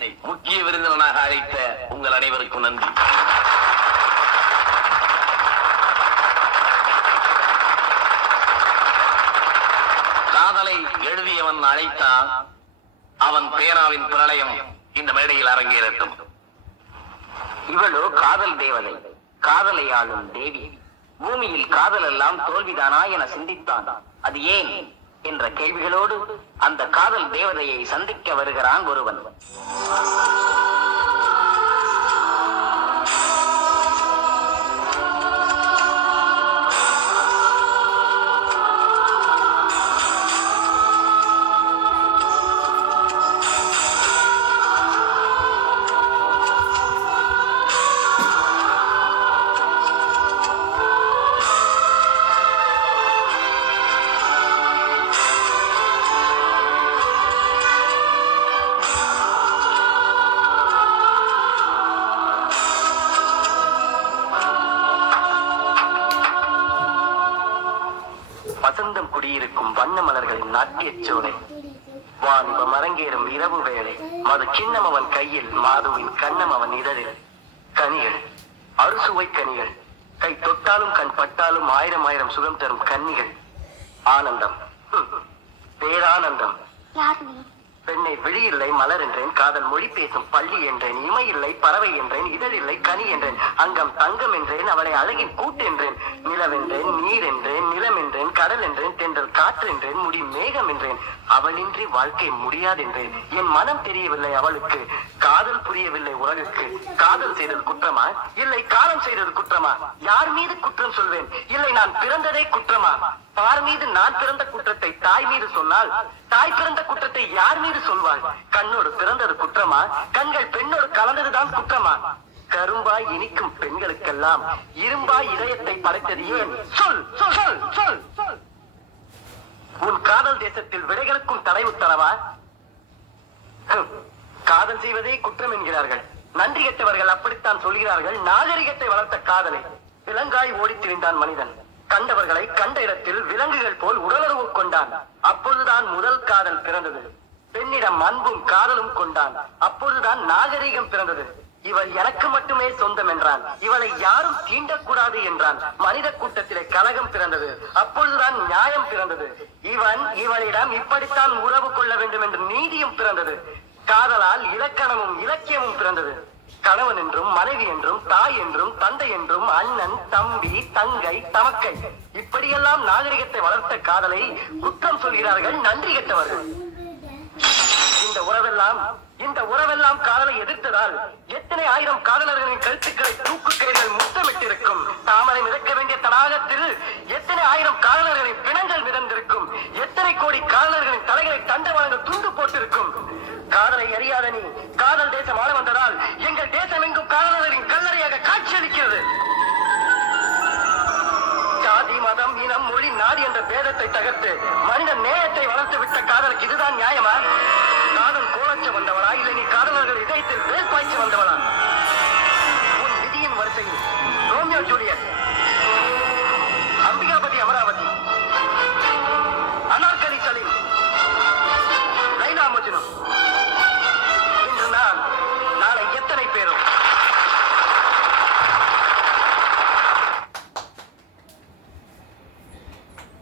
முக்கிய விருந்தினராக அழைத்த உங்கள் அனைவருக்கும் நன்றி. காதலை எழுதியவன் அழைத்தான், அவன் பேனாவின் பிரளயம் இந்த மேடையில் அரங்கேறட்டும். இவளோ காதல் தேவதை, காதலை ஆளும் தேவி. பூமியில் காதல் எல்லாம் தோல்விதானா என சிந்தித்தான். அது ஏன் என்ற கேள்விகளோடு அந்த காதல் தேவதையை சந்திக்க வருகிறான் ஒருவன். வசந்தம் குடியிருக்கும் வண்ண மலர்களின் நாட்டியச் சோலை, வாலிபம் அரங்கேறும் இரவு வேளை. மது கிண்ணம் அவன் கையில், மாதுவின் கண்ணம் அவன் இதழில். கனிகள், அறுசுவை கனிகள், கை தொட்டாலும் கண் பட்டாலும் ஆயிரம் ஆயிரம் சுகம் தரும் கன்னிகள். ஆனந்தம், பேரானந்தம். பெண்ணை விழி இல்லை மலர் என்றேன், காதல் மொழி பேசும் பள்ளி என்றேன், இமை இல்லை பறவை என்றேன், இதழ் இல்லை கனி என்றேன், அங்கம் தங்கம் என்றேன், அவளை அழகின் கூட்டு என்றேன், நிலவென்றேன், நீர் என்றேன், நிலம் என்றேன், கடல் என்றேன், தென்றல் காற்று என்றேன், முடி மேகம் என்றேன், அவளின்றி வாழ்க்கை முடியாது என்றேன். என் மனம் தெரியவில்லை அவளுக்கு, காதல் புரியவில்லை உலகுக்கு. காதல் செய்தது குற்றமா, இல்லை காலம் செய்தது குற்றமா? யார் மீது குற்றம் சொல்வேன்? இல்லை நான் பிறந்ததே குற்றமா? பார் மீது நான் பிறந்த குற்றத்தை தாய் மீது சொன்னால், தாய் பிறந்த குற்றத்தை யார் மீது சொல்வாள்? கண்ணோடு பிறந்தது குற்றமா? கண்கள் பெண்ணோடு கலந்ததுதான் குற்றமா? கரும்பாய் இனிக்கும் பெண்களுக்கெல்லாம் இரும்பாய் இதயத்தை படைத்தது ஏன்? சொல் சொல் சொல் சொல் சொல். உன் காதல் தேசத்தில் விடைகளுக்கும் தடை உத்தரவா? காதல் செய்வதே குற்றம் என்கிறார்கள். நன்றி கெட்டவர்கள் அப்படித்தான் சொல்கிறார்கள். நாகரிகத்தை வளர்த்த காதலை விலங்காய் ஓடித் திரிந்தான் மனிதன். கண்டவர்களை கண்ட இடத்தில் விலங்குகள் போல் உடலுறவு கொண்டான். அப்பொழுதுதான் முதல் காதல் பிறந்தது. பெண்ணிடம் அன்பும் காதலும் கொண்டான். அப்பொழுதுதான் நாகரிகம் பிறந்தது. இவள் எனக்கு மட்டுமே சொந்தம் என்றான். இவளை யாரும் தீண்டக்கூடாது என்றான். மனித கூட்டத்திலே கலகம் பிறந்தது. அப்பொழுதுதான் நியாயம் பிறந்தது. இவளிடம் இப்படித்தான் உறவு கொள்ள வேண்டும் என்று நீதியும் பிறந்தது. காதலால் இலக்கணமும் இலக்கியமும் பிறந்தது. கணவன் என்றும் மனைவி என்றும் தாய் என்றும் தந்தை என்றும் அண்ணன் தம்பி தங்கை தமக்கை இப்படியெல்லாம் நாகரிகத்தை வளர்த்த காதலை குற்றம் சொல்கிறார்கள் நன்றி கெட்டவர்கள். இந்த உறவெல்லாம் காதலை எதிர்த்ததால் எத்தனை ஆயிரம் காதலர்களின் கருத்துக்களை தூக்குக்கைகள் முத்தமிட்டிருக்கும். தாமரை மிதக்க வேண்டிய தடாகத்தில் எத்தனை ஆயிரம் காதலர்களின் பிணங்கள் மிதந்திருக்கும். எத்தனை கோடி காதலர்களின் தலைகளை தண்டவாளங்கள் துண்டு போட்டிருக்கும். காதலை அறியாத நீ காதல் தேசம் ஆள வந்ததால் எங்கள் தேசம் எங்கும் காதலரின் கல்லறையாக காட்சியளிக்கிறது. ஜாதி மதம் இனம் மொழி நாடு என்ற பேதத்தை தகர்த்து மனித நேயத்தை வளர்த்து விட்ட காதலுக்கு இதுதான் நியாயமா?